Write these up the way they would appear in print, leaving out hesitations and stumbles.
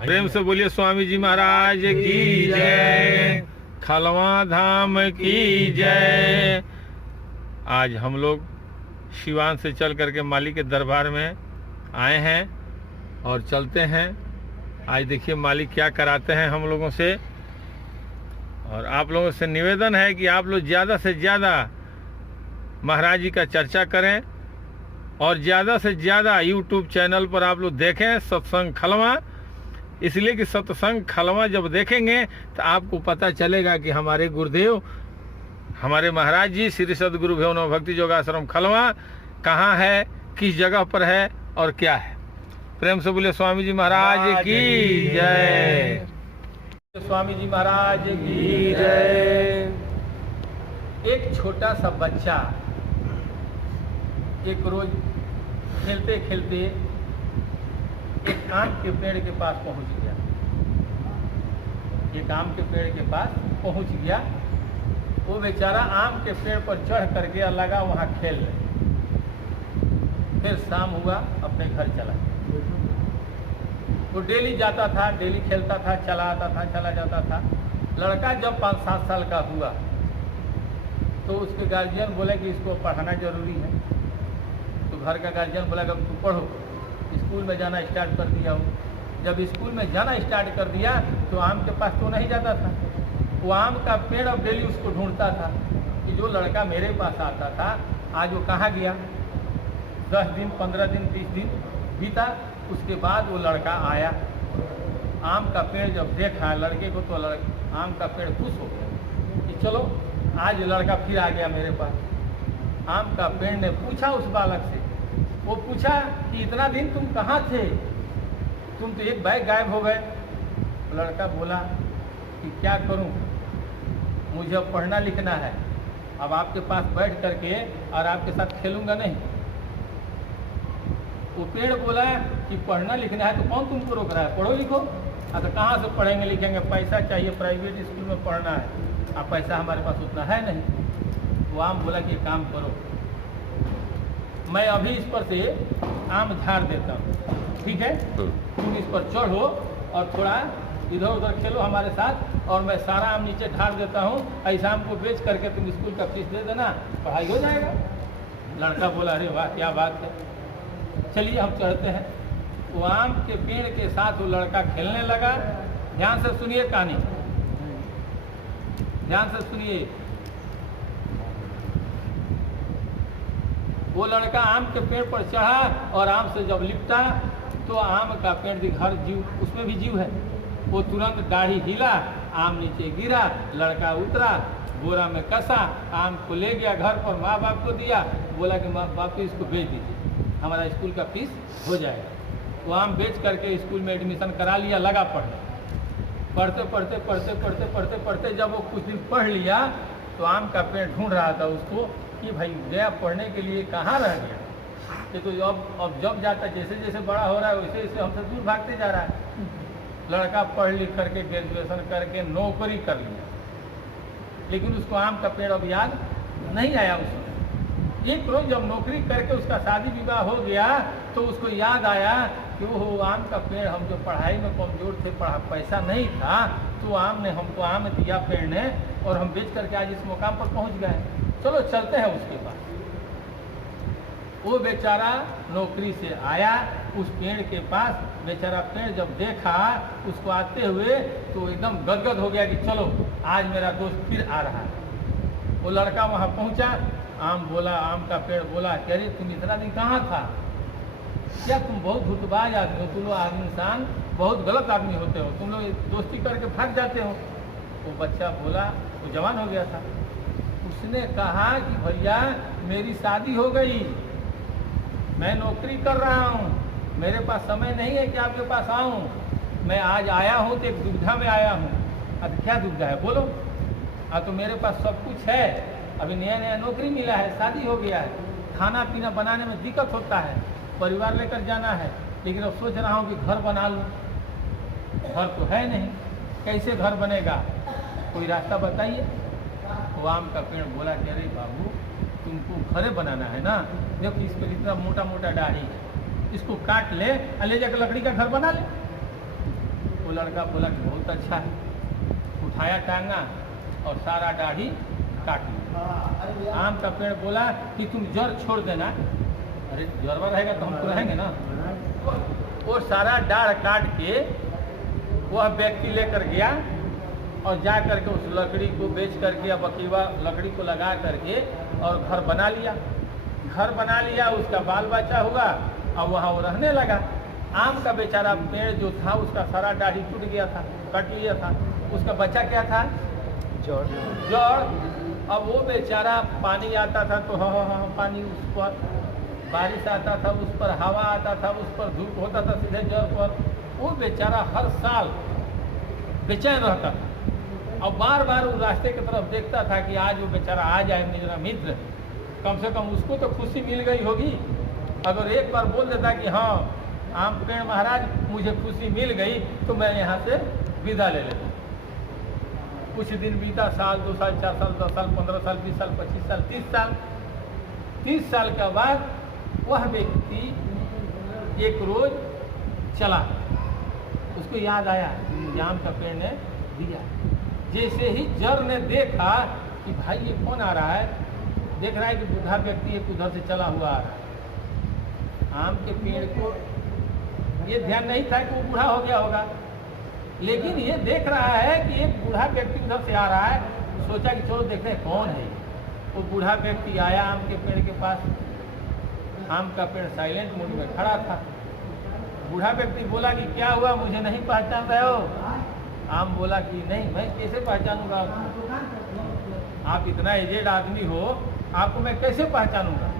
प्रेम से बोलिए स्वामी जी महाराज की जय, खलवा धाम की जय। आज हम लोग सिवान से चल करके माली के दरबार में आए हैं और चलते हैं। आज देखिए माली क्या कराते हैं हम लोगों से, और आप लोगों से निवेदन है कि आप लोग ज़्यादा से ज़्यादा महाराज जी का चर्चा करें और ज़्यादा से ज़्यादा यूट्यूब चैनल पर आप लोग देखें सत्संग खलवा। इसलिए कि सत्संग खलवा जब देखेंगे तो आपको पता चलेगा कि हमारे गुरुदेव, हमारे महाराज जी श्री सद्गुरु भैरव भक्ति योगाश्रम खलवा कहाँ है, किस जगह पर है और क्या है। प्रेम से बोले स्वामी जी महाराज की जय, स्वामी जी महाराज की जय। एक छोटा सा बच्चा एक रोज खेलते खेलते एक आम के पेड़ के पास पहुंच गया। एक आम के पेड़ के पास पहुंच गया। वो बेचारा आम के पेड़ पर चढ़ कर गया, लगा वहां खेलने। फिर शाम हुआ, अपने घर चला गया। वो डेली जाता था, डेली खेलता था, चला आता था, चला जाता था। लड़का जब 5-7 साल का हुआ तो उसके गार्जियन बोले कि इसको पढ़ाना जरूरी है। तो घर का गार्जियन बोला कि तू पढ़ो। स्कूल में जाना स्टार्ट कर दिया हो। जब स्कूल में जाना स्टार्ट कर दिया तो आम के पास तो नहीं जाता था। वो आम का पेड़ अब डेली उसको ढूंढता था कि जो लड़का मेरे पास आता था आज वो कहाँ गया। 10 दिन, 15 दिन, 20 दिन बीता। उसके बाद वो लड़का आया। आम का पेड़ जब देखा लड़के को तो आम का पेड़ खुश हो गया कि चलो आज लड़का फिर आ गया मेरे पास। आम का पेड़ ने पूछा उस बालक से, वो पूछा कि इतना दिन तुम कहाँ थे, तुम तो एक बैग गायब हो गए। लड़का बोला कि क्या करूं, मुझे अब पढ़ना लिखना है। अब आपके पास बैठ करके और आपके साथ खेलूंगा नहीं। वो पेड़ बोला कि पढ़ना लिखना है तो कौन तुमको रोक रहा है, पढ़ो लिखो। तो कहाँ से पढ़ेंगे लिखेंगे, पैसा चाहिए, प्राइवेट स्कूल में पढ़ना है, अब पैसा हमारे पास उतना है नहीं। वो आम बोला कि काम करो, मैं अभी इस पर से आम झाड़ देता हूँ, ठीक है, तुम इस पर चढ़ो और थोड़ा इधर उधर खेलो हमारे साथ, और मैं सारा आम नीचे ढाल देता हूँ। ऐसा आम को बेच करके तुम स्कूल का फीस दे देना, पढ़ाई हो जाएगा। लड़का बोला अरे वाह क्या बात है, चलिए हम चढ़ते हैं। वो आम के पेड़ के साथ वो लड़का खेलने लगा। ध्यान से सुनिए कहानी, ध्यान से सुनिए। वो लड़का आम के पेड़ पर चढ़ा और आम से जब लिपटा तो आम का पेड़ हर जीव, उसमें भी जीव है। वो तुरंत दाढ़ी हिला, आम नीचे गिरा, लड़का उतरा, बोरा में कसा, आम को ले गया घर पर, माँ बाप को दिया, बोला कि माँ बाप को इसको बेच दीजिए, हमारा स्कूल का फीस हो जाएगा। वो आम बेच करके स्कूल में एडमिशन करा लिया, लगा पढ़ने। पढ़ते पढ़ते पढ़ते पढ़ते पढ़ते पढ़ते जब वो कुछ दिन पढ़ लिया तो आम का पेड़ ढूंढ रहा था उसको कि भाई गया पढ़ने के लिए, कहाँ रह गया। ये तो अब जब जाता, जैसे जैसे बड़ा हो रहा है वैसे वैसे हमसे दूर भागते जा रहा है। लड़का पढ़ लिख करके ग्रेजुएशन करके नौकरी कर लिया, लेकिन उसको आम का पेड़ अब याद नहीं आया। उसमें एक रोज जब नौकरी करके उसका शादी विवाह हो गया तो उसको याद आया कि वो आम का पेड़, हम जो पढ़ाई में कमजोर थे, पैसा नहीं था, तो आम ने हमको आम दिया पेड़ ने, और हम बेच करके आज इस मुकाम पर पहुंच गए। चलो चलते हैं उसके पास। वो बेचारा नौकरी से आया उस पेड़ के पास। बेचारा पेड़ जब देखा उसको आते हुए तो एकदम गदगद हो गया कि चलो आज मेरा दोस्त फिर आ रहा है। वो लड़का वहाँ पहुँचा, आम बोला, आम का पेड़ बोला कि अरे तुम इतना दिन कहाँ था, क्या तुम बहुत धूर्तबाज आदमी हो, तुम लोग आदमी इंसान बहुत गलत आदमी होते हो, तुम लोग दोस्ती करके भाग जाते हो। वो बच्चा बोला, वो जवान हो गया था, उसने कहा कि भैया मेरी शादी हो गई, मैं नौकरी कर रहा हूँ, मेरे पास समय नहीं है कि आपके पास आऊँ। मैं आज आया हूँ तो एक दुविधा में आया हूँ। अब क्या दुविधा है बोलो। तो मेरे पास सब कुछ है, अभी नया नया नौकरी मिला है, शादी हो गया है, खाना पीना बनाने में दिक्कत होता है, परिवार लेकर जाना है, लेकिन अब सोच रहा हूँ कि घर बना लूँ। घर तो है नहीं, कैसे घर बनेगा, कोई रास्ता बताइए। वो आम का पेड़ बोला कि अरे बाबू तुमको घर बनाना है ना, देखो इस पर इतना मोटा मोटा डाढ़ी है, इसको काट ले और ले जाकर लकड़ी का घर बना ले। वो लड़का बोला कि बहुत अच्छा है, उठाया टांगा और सारा दाढ़ी काट लिया। आम का पेड़ बोला कि तुम जड़ छोड़ देना। अरे जड़वा रहेगा तो हम तो रहेंगे ना। वो सारा डाढ़ काट के वह व्यक्ति लेकर गया और जा करके उस लकड़ी को बेच करके या बकीवा लकड़ी को लगा करके और घर बना लिया। घर बना लिया, उसका बाल बच्चा हुआ और वहाँ वो रहने लगा। आम का बेचारा पेड़ जो था उसका सारा दाढ़ी टूट गया था, कट लिया था। उसका बच्चा क्या था? जड़। अब वो बेचारा पानी आता था तो हाँ पानी उस पर, बारिश आता था उस पर, हवा आता था उस पर, धूप होता था सीधे जड़ पर। वो बेचारा हर साल बेचैन रहता था और बार बार उस रास्ते की तरफ देखता था कि आज वो बेचारा आ जाए मेरा मित्र, कम से कम उसको तो खुशी मिल गई होगी। अगर एक बार बोल देता कि हाँ आम पेड़ महाराज मुझे खुशी मिल गई तो मैं यहाँ से विदा ले लेता। कुछ दिन बीता, साल, 2 साल, 4 साल, 10 साल, 15 साल, 20 साल, 25 साल, 30 साल। 30 साल के बाद वह व्यक्ति एक रोज चला, उसको याद आया कि आम का पेड़ ने दिया। जैसे ही जड़ ने देखा कि भाई ये कौन आ रहा है, देख रहा है कि बुढ़ा व्यक्ति एक उधर से चला हुआ आ रहा है। आम के पेड़ को ये ध्यान नहीं था कि वो बूढ़ा हो गया होगा, लेकिन ये देख रहा है कि एक बूढ़ा व्यक्ति उधर से आ रहा है। सोचा कि चलो देखते हैं कौन है। वो बूढ़ा व्यक्ति आया आम के पेड़ के पास। आम का पेड़ साइलेंट मोड में खड़ा था। बूढ़ा व्यक्ति बोला कि क्या हुआ, मुझे नहीं पहचान रहे हो? आम बोला कि नहीं, मैं कैसे पहचानूंगा? आप इतना एजेड आदमी हो, आपको मैं कैसे पहचानूंगा?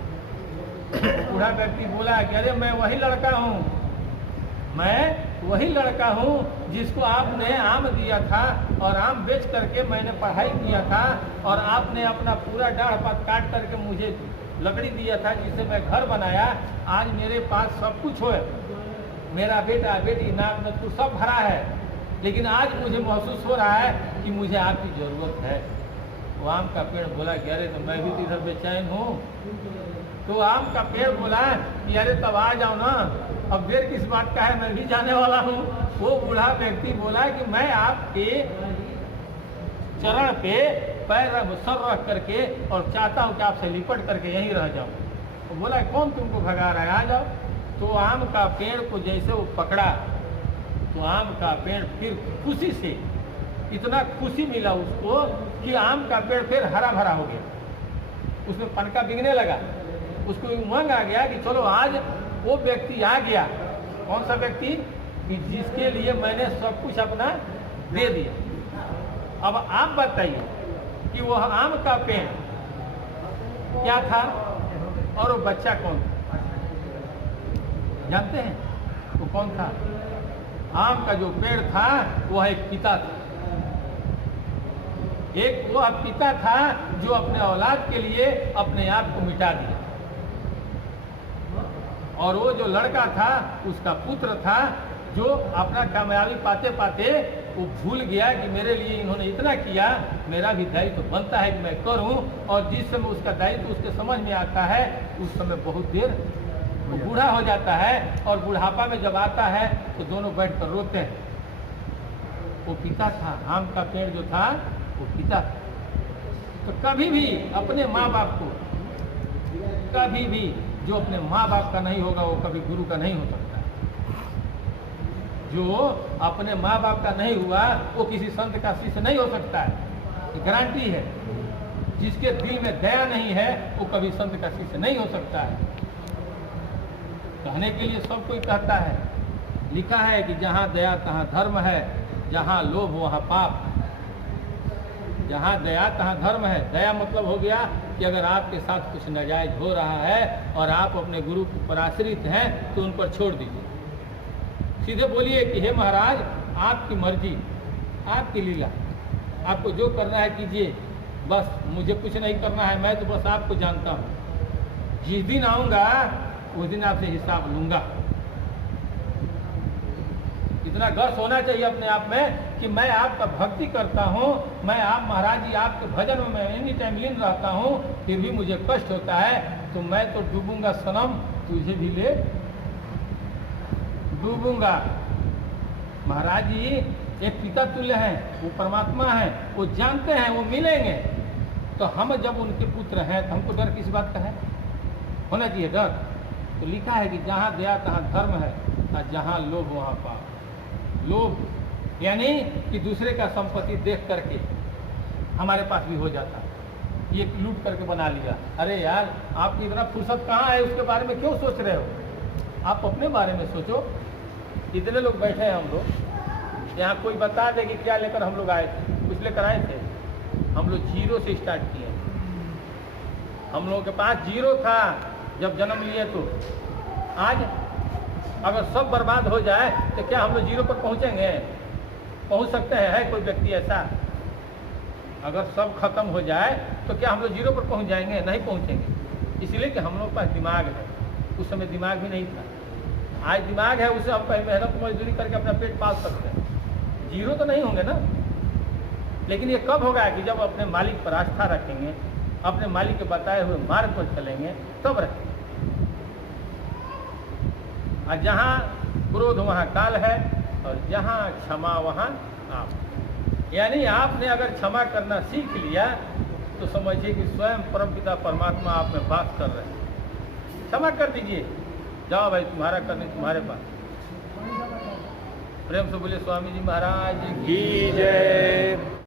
बूढ़ा व्यक्ति बोला कि अरे मैं वही लड़का हूँ, मैं वही लड़का हूँ जिसको आपने आम दिया था और आम बेच करके मैंने पढ़ाई किया था और आपने अपना पूरा डाढ़ पात काट करके मुझे लकड़ी दिया था जिससे मैं घर बनाया। आज मेरे पास सब कुछ हो, मेरा बेटा बेटी नाक में तो सब भरा है, लेकिन आज मुझे महसूस हो रहा है कि मुझे आपकी ज़रूरत है। वो आम का पेड़ बोला कि अरे तो मैं भी तो इधर बेचैन हूँ। तो आम का पेड़ बोला कि अरे तब आ जाओ ना, अब देर किस बात का है, मैं भी जाने वाला हूँ। वो बूढ़ा व्यक्ति बोला कि मैं आपके चरण पे पैर सर रख करके और चाहता हूँ कि आपसे लिपट करके यहीं रह जाऊँ। तो बोला कौन तुमको भगा रहा है, आ जाओ। तो आम का पेड़ को जैसे वो पकड़ा तो आम का पेड़ फिर खुशी से, इतना खुशी मिला उसको कि आम का पेड़ फिर हरा भरा हो गया, उसमें पनका बिगने लगा। उसको उमंग आ गया कि चलो आज वो व्यक्ति आ गया। कौन सा व्यक्ति? कि जिसके लिए मैंने सब कुछ अपना दे दिया। अब आप बताइए कि वो आम का पेड़ क्या था और वो बच्चा कौन था? जानते हैं वो कौन था? आम का जो पेड़ था वह एक पिता था। एक वह पिता था जो अपने औलाद के लिए अपने आप को मिटा दिया, और वो जो लड़का था उसका पुत्र था जो अपना कामयाबी पाते पाते वो भूल गया कि मेरे लिए इन्होंने इतना किया, मेरा भी दायित्व तो बनता है कि मैं करूं। और जिस समय उसका दायित्व उसके समझ में आता है उस समय बहुत देर वो बूढ़ा हो जाता है, और बुढ़ापा में जब आता है तो दोनों बैठकर रोते हैं। वो पिता था, आम का पेड़ जो था वो पिता था। तो कभी भी अपने माँ बाप को, कभी भी जो अपने माँ बाप का नहीं होगा वो कभी गुरु का नहीं हो सकता। जो अपने माँ बाप का नहीं हुआ वो किसी संत का शिष्य नहीं हो सकता है, गारंटी है। जिसके दिल में दया नहीं है वो कभी संत का शिष्य नहीं हो सकता है। कहने के लिए सब कोई कहता है, लिखा है कि जहाँ दया तहाँ धर्म है, जहाँ लोभ वहाँ पाप। जहाँ दया तहाँ धर्म है। दया मतलब हो गया कि अगर आपके साथ कुछ नाजायज हो रहा है और आप अपने गुरु पर आश्रित हैं तो उन पर छोड़ दीजिए। सीधे बोलिए कि हे महाराज आपकी मर्जी, आपकी लीला, आपको जो करना है कीजिए, बस मुझे कुछ नहीं करना है, मैं तो बस आपको जानता हूँ। जिस दिन आऊँगा उस दिन आपसे हिसाब लूँगा। इतना गर्व होना चाहिए अपने आप में कि मैं आपका भक्ति करता हूँ, मैं आप महाराज जी आपके भजन में मैं एनी टाइम लीन रहता हूँ, फिर भी मुझे कष्ट होता है तो मैं तो डूबूंगा सनम, तुझे भी ले डूबूंगा। महाराज जी एक पिता तुल्य हैं, वो परमात्मा हैं, वो जानते हैं वो मिलेंगे, तो हम जब उनके पुत्र हैं तो हमको डर किस बात का है? होना चाहिए डर। तो लिखा है कि जहाँ दया तहाँ धर्म है और जहाँ लोभ वहाँ पाप। लोभ यानी कि दूसरे का संपत्ति देख करके हमारे पास भी हो जाता, ये लूट करके बना लिया। अरे यार आपकी इतना फुर्सत कहाँ है, उसके बारे में क्यों सोच रहे हो? आप अपने बारे में सोचो। इतने लोग बैठे हैं हम लोग, यहाँ कोई बता दे कि क्या लेकर हम लोग आए थे, कुछ लेकर आए थे? हम लोग जीरो से स्टार्ट किए। हम लोगों के पास जीरो था जब जन्म लिए, तो आज अगर सब बर्बाद हो जाए तो क्या हम लोग जीरो पर पहुँचेंगे? पहुँच सकते हैं? है कोई व्यक्ति ऐसा? अगर सब खत्म हो जाए तो क्या हम लोग जीरो पर पहुँच जाएंगे? नहीं पहुँचेंगे। इसलिए कि हम लोग के पास दिमाग है, उस समय दिमाग भी नहीं था। आज दिमाग है, उससे हम मेहनत मजदूरी करके अपना पेट पाल सकते हैं। जीरो तो नहीं होंगे ना। लेकिन ये कब होगा कि जब अपने मालिक पर आस्था रखेंगे, अपने मालिक के बताए हुए मार्ग पर चलेंगे, तब रखेंगे। और जहाँ क्रोध वहाँ काल है, और जहाँ क्षमा वहाँ आप। यानी आपने अगर क्षमा करना सीख लिया तो समझिए कि स्वयं परमपिता परमात्मा आप में वास कर रहे हैं। क्षमा कर दीजिए, जाओ भाई तुम्हारा करने तुम्हारे पास। प्रेम से बोले स्वामी जी महाराज की जय।